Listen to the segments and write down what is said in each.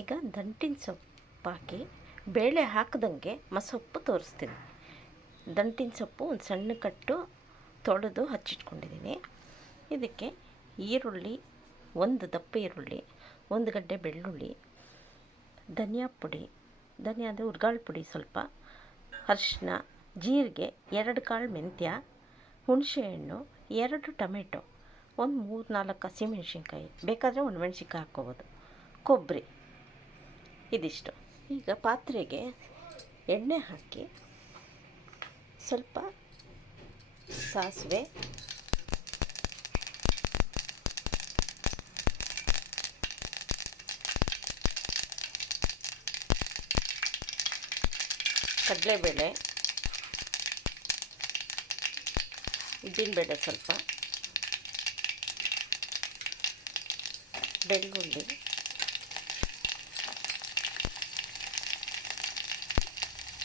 ಈಗ ದಂಟಿನ ಸೊಪ್ಪು ಹಾಕಿ ಬೇಳೆ ಹಾಕ್ದಂಗೆ ಮಸೊಪ್ಪು ತೋರಿಸ್ತೀನಿ. ದಂಟಿನ ಸೊಪ್ಪು ಒಂದು ಸಣ್ಣ ಕಟ್ಟು ತೊಳೆದು ಹಚ್ಚಿಟ್ಕೊಂಡಿದ್ದೀನಿ. ಇದಕ್ಕೆ ಈರುಳ್ಳಿ, ಒಂದು ದಪ್ಪ ಈರುಳ್ಳಿ, ಒಂದು ಗಡ್ಡೆ ಬೆಳ್ಳುಳ್ಳಿ, ಧನಿಯಾ ಪುಡಿ, ಧನಿಯಾ ಅಂದರೆ ಹುರ್ಗಾಳ ಪುಡಿ ಸ್ವಲ್ಪ, ಅರಿಶಿನ, ಜೀರಿಗೆ, 2 ಕಾಳು ಮೆಂತ್ಯ, ಹುಣಸೆಹಣ್ಣು, 2 ಟೊಮೆಟೊ, ಒಂದು 3-4 ಹಸಿಮೆಣ್ಸಿನ್ಕಾಯಿ, ಬೇಕಾದರೆ ಒಂದು ಮೆಣ್ಸಿನ್ಕಾಯಿ ಹಾಕ್ಕೋಬೋದು, ಕೊಬ್ಬರಿ, ಇದಿಷ್ಟು. ಈಗ ಪಾತ್ರೆಗೆ ಎಣ್ಣೆ ಹಾಕಿ ಸ್ವಲ್ಪ ಸಾಸಿವೆ, ಕಡಲೆಬೇಳೆ, ಉದ್ದಿನಬೇಳೆ ಸ್ವಲ್ಪ, ಬೆಳ್ಳುಳ್ಳಿ,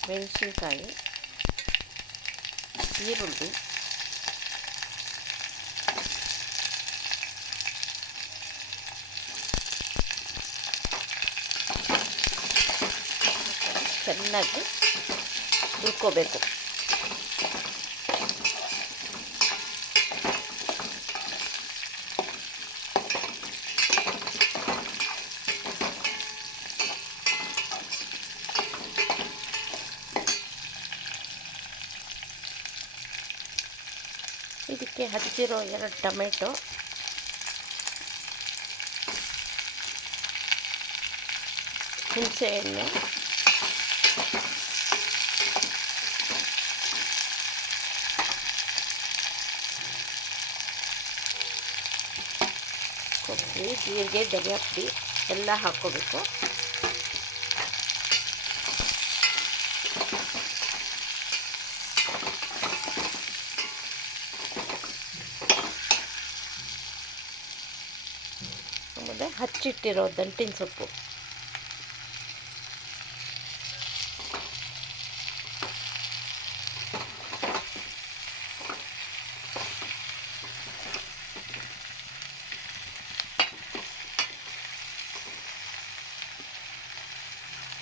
ಮೆಣಸಿನ್ಕಾಯಿ, ಈರುಳ್ಳಿ, ಚೆನ್ನಾಗಿ ಹುರ್ಕೋಬೇಕು. ಇದಕ್ಕೆ ಹಚ್ಚಿರೋ 2 ಟೊಮೆಟೊ, ಹುಣಸೆಹಣ್ಣು, ಕೊಬ್ಬರಿ, ಜೀರಿಗೆ, ಧನಿಯಾ ಪುಡಿ ಎಲ್ಲ ಹಾಕ್ಕೋಬೇಕು. ಆಮೇಲೆ ಹಚ್ಚಿಟ್ಟಿರೋ ದಂಟಿನ ಸೊಪ್ಪು,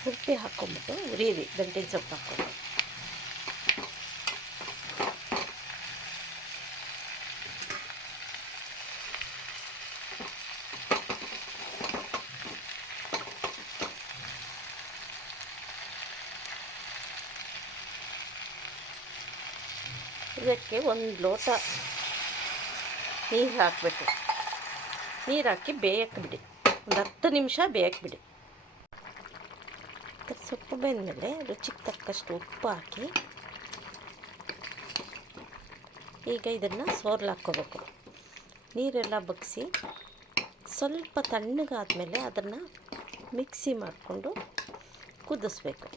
ಉಪ್ಪಿ ಹಾಕ್ಕೊಂಬಿಟ್ಟು ಉರಿಯಿರಿ. ದಂಟಿನ ಸೊಪ್ಪು ಹಾಕ್ಕೊಂಡು ಇದಕ್ಕೆ 1 ಲೋಟ ನೀರು ಹಾಕಬೇಕು. ನೀರು ಹಾಕಿ ಬೇಯಕ್ಕೆ ಬಿಡಿ, ಒಂದು 10 ನಿಮಿಷ ಬೇಯಕ್ಕೆ ಬಿಡಿ. ಸೊಪ್ಪು ಬೆಂದಮೇಲೆ ರುಚಿಗೆ ತಕ್ಕಷ್ಟು ಉಪ್ಪು ಹಾಕಿ ಈಗ ಇದನ್ನು ಸೋರ್ಲು ಹಾಕ್ಕೋಬೇಕು. ನೀರೆಲ್ಲ ಬಗ್ಗಿಸಿ ಸ್ವಲ್ಪ ತಣ್ಣಗಾದ್ಮೇಲೆ ಅದನ್ನು ಮಿಕ್ಸಿ ಮಾಡಿಕೊಂಡು ಕುದಿಸ್ಬೇಕು.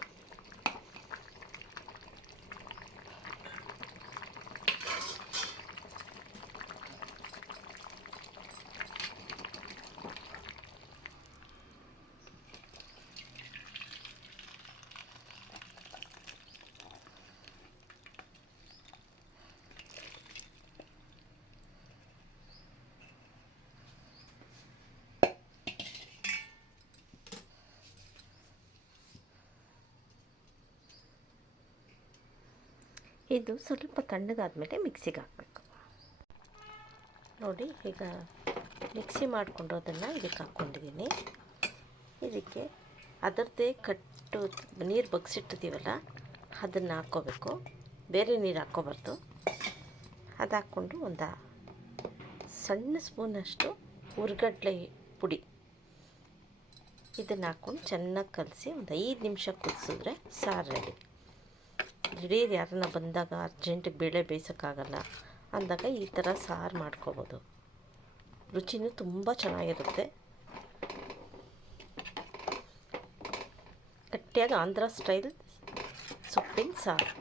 ಇದು ಸ್ವಲ್ಪ ತಣ್ಣಗಾದ್ಮೇಲೆ ಮಿಕ್ಸಿಗೆ ಹಾಕಬೇಕು. ನೋಡಿ, ಈಗ ಮಿಕ್ಸಿ ಮಾಡಿಕೊಂಡೋದನ್ನು ಇದಕ್ಕೆ ಹಾಕ್ಕೊಂಡಿದ್ದೀನಿ. ಇದಕ್ಕೆ ಅದರದ್ದೇ ಕಟ್ಟು ನೀರು ಬಗ್ಸಿಟ್ಟಿದ್ದೀವಲ್ಲ ಅದನ್ನು ಹಾಕ್ಕೋಬೇಕು. ಬೇರೆ ನೀರು ಹಾಕ್ಕೋಬಾರ್ದು. ಅದು ಹಾಕ್ಕೊಂಡು ಒಂದು ಸಣ್ಣ ಸ್ಪೂನಷ್ಟು ಹುರ್ಗಡ್ಲೆ ಪುಡಿ ಇದನ್ನು ಹಾಕ್ಕೊಂಡು ಚೆನ್ನಾಗಿ ಕಲಸಿ ಒಂದು 5 ನಿಮಿಷ ಕುದಿಸಿದ್ರೆ ಸಾರು ರೆಡಿ. ದಿಢೀರ್ ಯಾರನ್ನ ಬಂದಾಗ ಅರ್ಜೆಂಟಿಗೆ ಬೇಳೆ ಬೇಯಿಸೋಕ್ಕಾಗಲ್ಲ ಅಂದಾಗ ಈ ಥರ ಸಾರು ಮಾಡ್ಕೋಬೋದು. ರುಚಿನೂ ತುಂಬ ಚೆನ್ನಾಗಿರುತ್ತೆ. ಗಟ್ಟಿಯಾಗಿ ಆಂಧ್ರ ಸ್ಟೈಲ್ ಸೊಪ್ಪಿನ ಸಾರು.